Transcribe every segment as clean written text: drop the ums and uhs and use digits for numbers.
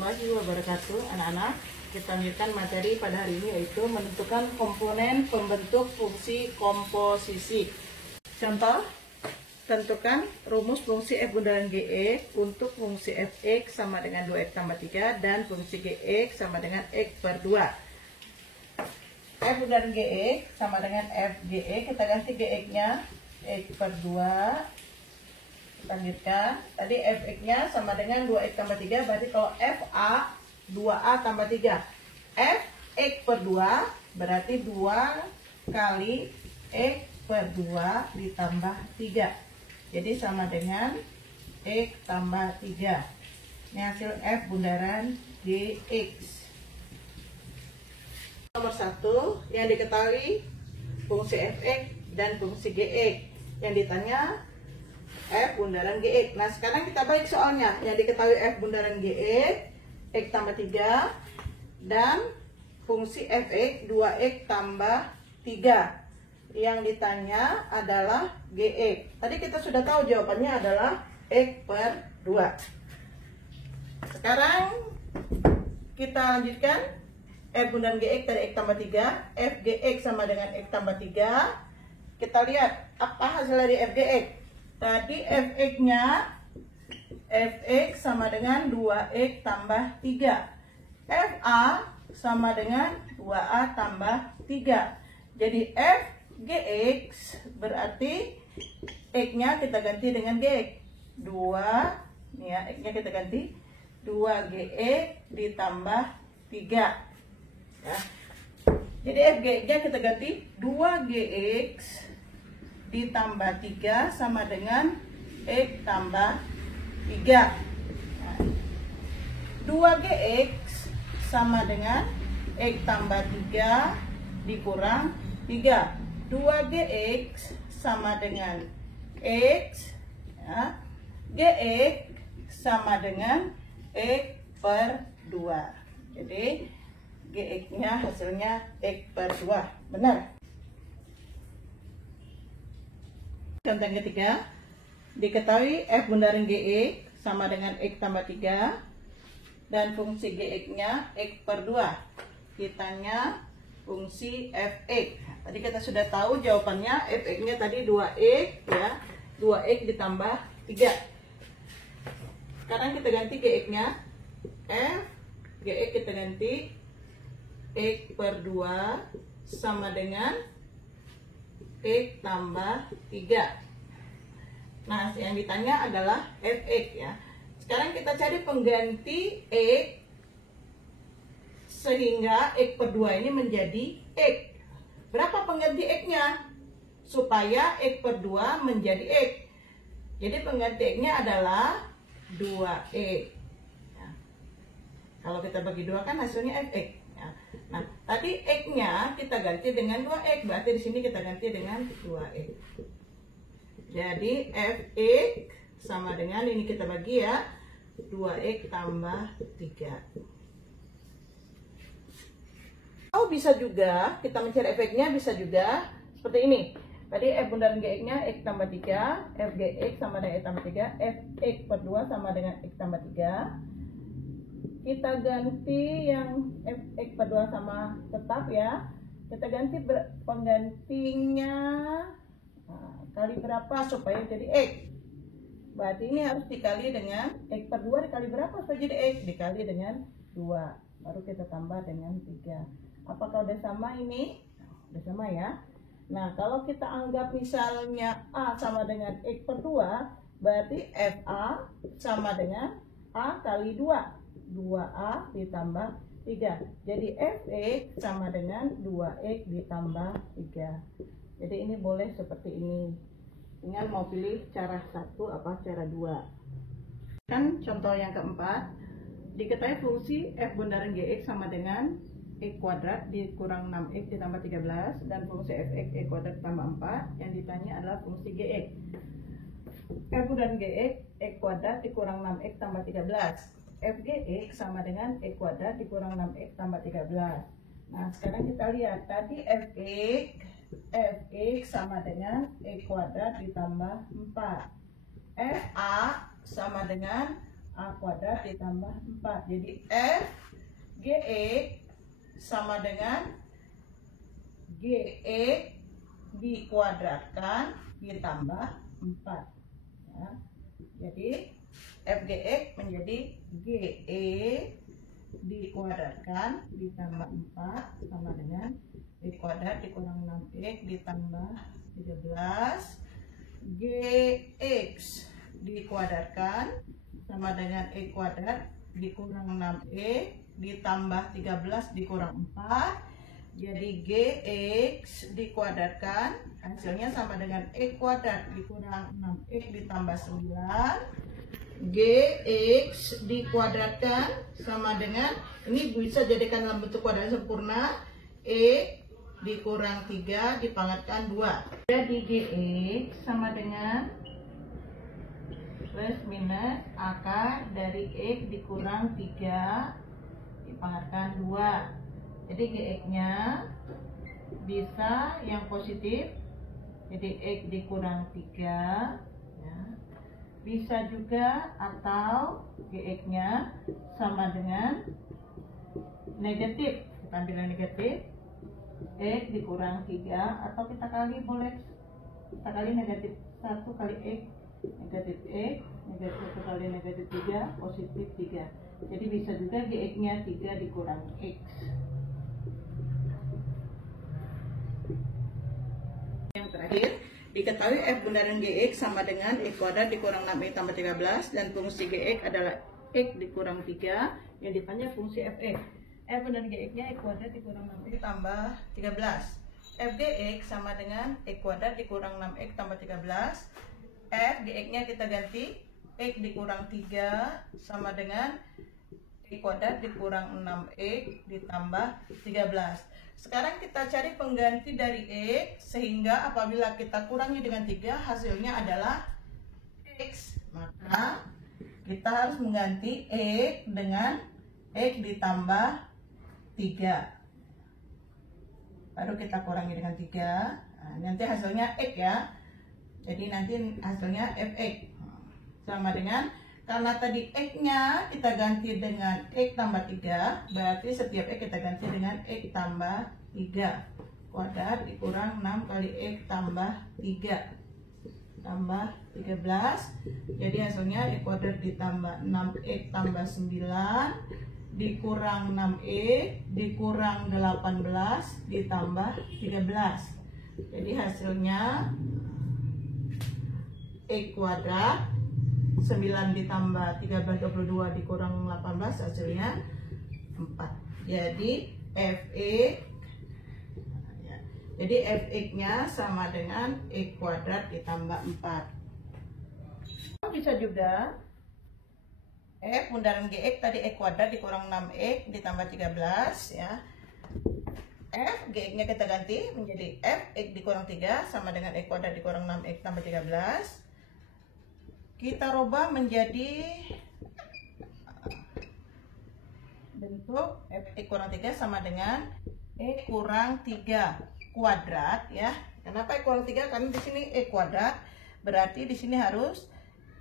warahmatullahi wabarakatuh. Anak-anak, kita lanjutkan materi pada hari ini, yaitu menentukan komponen pembentuk fungsi komposisi. Contoh, tentukan rumus fungsi f bundaran gx untuk fungsi fx sama dengan 2x tambah 3 dan fungsi gx sama dengan x per 2. F bundaran gx sama dengan f gx, kita ganti gx-nya x per 2. Lanjutkan, tadi fx-nya sama dengan 2x tambah 3, berarti kalau fa 2a tambah 3. Fx per 2 berarti 2 kali x per 2 ditambah 3. Jadi sama dengan x tambah 3. Ini hasil f bundaran gx. Nomor 1, yang diketahui fungsi fx dan fungsi gx. Yang ditanya f bundaran gx. Nah, sekarang kita balik soalnya. Yang diketahui f bundaran gx, x tambah 3, dan fungsi fx 2x tambah 3. Yang ditanya adalah gx. Tadi kita sudah tahu jawabannya adalah x per 2. Sekarang kita lanjutkan. F bundaran gx dari x tambah 3, f gx sama dengan x tambah 3. Kita lihat apa hasil dari f gx. Tadi fx-nya fx sama dengan 2x tambah 3. fa sama dengan 2a tambah 3. Jadi f gx berarti x-nya kita ganti dengan gx 2, nih ya, x-nya kita ganti 2gx ditambah 3 ya. Jadi f gx-nya kita ganti 2gx ditambah 3 sama dengan x tambah 3. Nah, 2gx sama dengan x tambah 3 dikurang 3. 2gx sama dengan x ya. Gx sama dengan x per 2. Jadi gx-nya hasilnya x per 2. Benar. Contoh yang ketiga, diketahui f bundaran gx sama dengan x tambah 3 dan fungsi gx-nya x per 2. Ditanya fungsi fx. Tadi kita sudah tahu jawabannya, fx-nya tadi 2x ya, 2x ditambah 3. Sekarang kita ganti gx-nya, f gx kita ganti x per 2 sama dengan x tambah 3. Nah, yang ditanya adalah fx ya. Sekarang kita cari pengganti x sehingga x per 2 ini menjadi x. Berapa pengganti x-nya? Supaya x per 2 menjadi x. Jadi pengganti x-nya adalah 2x. Ya. Kalau kita bagi 2 kan hasilnya fx. Nah, tadi x-nya kita ganti dengan 2x, berarti di sini kita ganti dengan 2x. Jadi fx sama dengan ini kita bagi ya, 2x tambah 3. Oh, bisa juga kita mencari fx-nya, bisa juga seperti ini. Tadi f bundaran gx-nya x tambah 3, f gx sama dengan x tambah 3, fx per 2 sama dengan x tambah 3. Kita ganti yang fx per 2 sama tetap ya. Kita ganti penggantinya kali berapa supaya jadi x. Berarti ini harus dikali dengan x per 2 dikali berapa supaya jadi x? Dikali dengan 2. Baru kita tambah dengan 3. Apakah udah sama ini? Udah sama ya. Nah, kalau kita anggap misalnya a sama dengan x per 2, berarti fa sama dengan a kali 2. 2a ditambah 3. Jadi fx sama dengan 2x ditambah 3. Jadi ini boleh seperti ini. Tinggal mau pilih cara 1 apa cara 2. Kan contoh yang keempat, diketahui fungsi f bundaran gx sama dengan x kuadrat dikurang 6x ditambah 13 dan fungsi fx x kuadrat ditambah 4. Yang ditanya adalah fungsi gx. F bundaran gx x kuadrat dikurang 6x tambah 13. f gx sama dengan x kuadrat dikurang 6x tambah 13. Nah, sekarang kita lihat tadi fx sama dengan x kuadrat ditambah 4. fa sama dengan A kuadrat ditambah 4. Jadi F GX sama dengan GX dikuadratkan ditambah 4. Ya. Jadi FGX menjadi GE dikuadratkan ditambah 4 sama dengan E kuadrat dikurang 6X ditambah 13. GX dikuadratkan sama dengan E kuadrat dikurang 6E ditambah 13 dikurang 4. Jadi GX dikuadratkan hasilnya sama dengan E kuadrat dikurang 6X ditambah 9. GX dikuadratkan sama dengan, ini bisa jadikan dalam bentuk kuadrat sempurna, E dikurang 3 dipangkatkan 2. Jadi GX sama dengan plus minus akar dari X dikurang 3 dipangkatkan 2. Jadi GX-nya bisa yang positif, jadi X dikurang 3 ya. Bisa juga atau GX-nya sama dengan negatif, kita ambil yang negatif, X dikurang 3, atau kita kali boleh, kita kali negatif 1 kali X, negatif X, negatif 1 kali negatif 3, positif 3. Jadi bisa juga GX-nya 3 dikurang X. Yang terakhir, diketahui F bundaran GX sama dengan E kuadrat dikurang 6E tambah 13 dan fungsi GX adalah X dikurang 3, yang ditanya fungsi Fx. F bundaran GX-nya E kuadrat dikurang 6E tambah 13. Fgx sama dengan E kuadrat dikurang 6X tambah 13. F GX-nya kita ganti X dikurang 3 sama dengan E kuadrat dikurang 6X ditambah 13. Sekarang kita cari pengganti dari X, sehingga apabila kita kurangi dengan 3 hasilnya adalah X. Maka kita harus mengganti X dengan X ditambah 3. Baru kita kurangi dengan 3. Nah, nanti hasilnya X ya. Jadi nanti hasilnya Fx sama dengan, karena tadi X-nya kita ganti dengan X tambah 3, berarti setiap X kita ganti dengan X tambah 3. Kuadrat dikurang 6 kali X tambah 3 tambah 13. Jadi hasilnya E kuadrat ditambah 6X tambah 9 dikurang 6E dikurang 18 ditambah 13. Jadi hasilnya E kuadrat 9 ditambah 13 22 dikurang 18 hasilnya 4. Jadi Fx-nya sama dengan E kuadrat ditambah 4. Bisa juga F bundaran GX tadi E kuadrat dikurang 6X ditambah 13 ya. F GX-nya kita ganti menjadi Fx dikurang 3 sama dengan E kuadrat dikurang 6X tambah 13. Kita rubah menjadi bentuk Fx kurang 3 sama dengan E kurang 3 kuadrat ya. Kenapa E kurang 3? Karena di sini E kuadrat, berarti di sini harus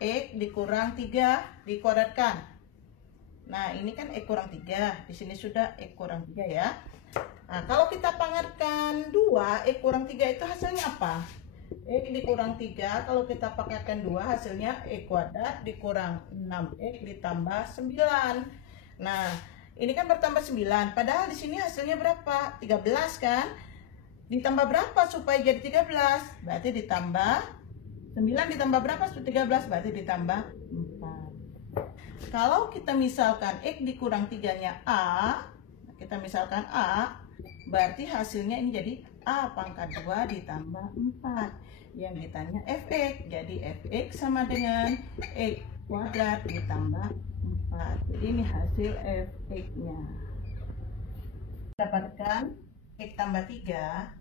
X dikurang 3 dikuadratkan. Nah, ini kan E kurang 3, di sini sudah E kurang 3 ya. Nah, kalau kita pangkatkan 2, E kurang 3 itu hasilnya apa? X dikurang 3, kalau kita pangkatkan 2 hasilnya E kuadrat dikurang 6X ditambah 9. Nah, ini kan bertambah 9, padahal di sini hasilnya berapa? 13 kan? Ditambah berapa supaya jadi 13? Berarti ditambah 9 ditambah berapa? 13, berarti ditambah 4. Kalau kita misalkan X dikurang 3-nya A, kita misalkan A, berarti hasilnya ini jadi A pangkat 2 ditambah 4. Yang ditanya Fx, jadi Fx sama dengan X kuadrat ditambah 4. Jadi ini hasil Fx-nya. Dapatkan X tambah 3,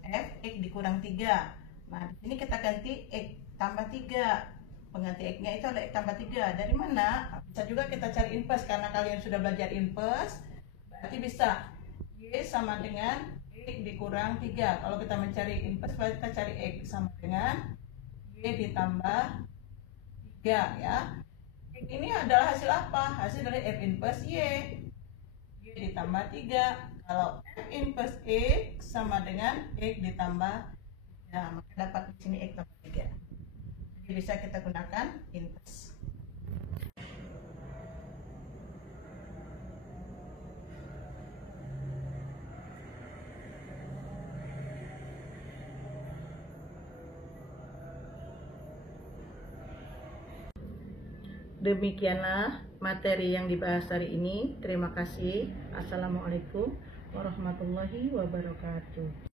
Fx dikurang 3. Nah, di sini kita ganti X tambah 3. Pengganti X-nya itu adalah X tambah 3. Dari mana? Bisa juga kita cari inverse, karena kalian sudah belajar inverse. Berarti bisa Y sama dengan X dikurang 3. Kalau kita mencari inverse, berarti kita cari X sama dengan Y ditambah 3 ya. Ini adalah hasil apa? Hasil dari F inverse Y. Y ditambah 3. Kalau F inverse X sama dengan X ditambah 3, maka dapat di sini X tambah 3. Jadi bisa kita gunakan inverse. Demikianlah materi yang dibahas hari ini. Terima kasih. Assalamualaikum warahmatullahi wabarakatuh.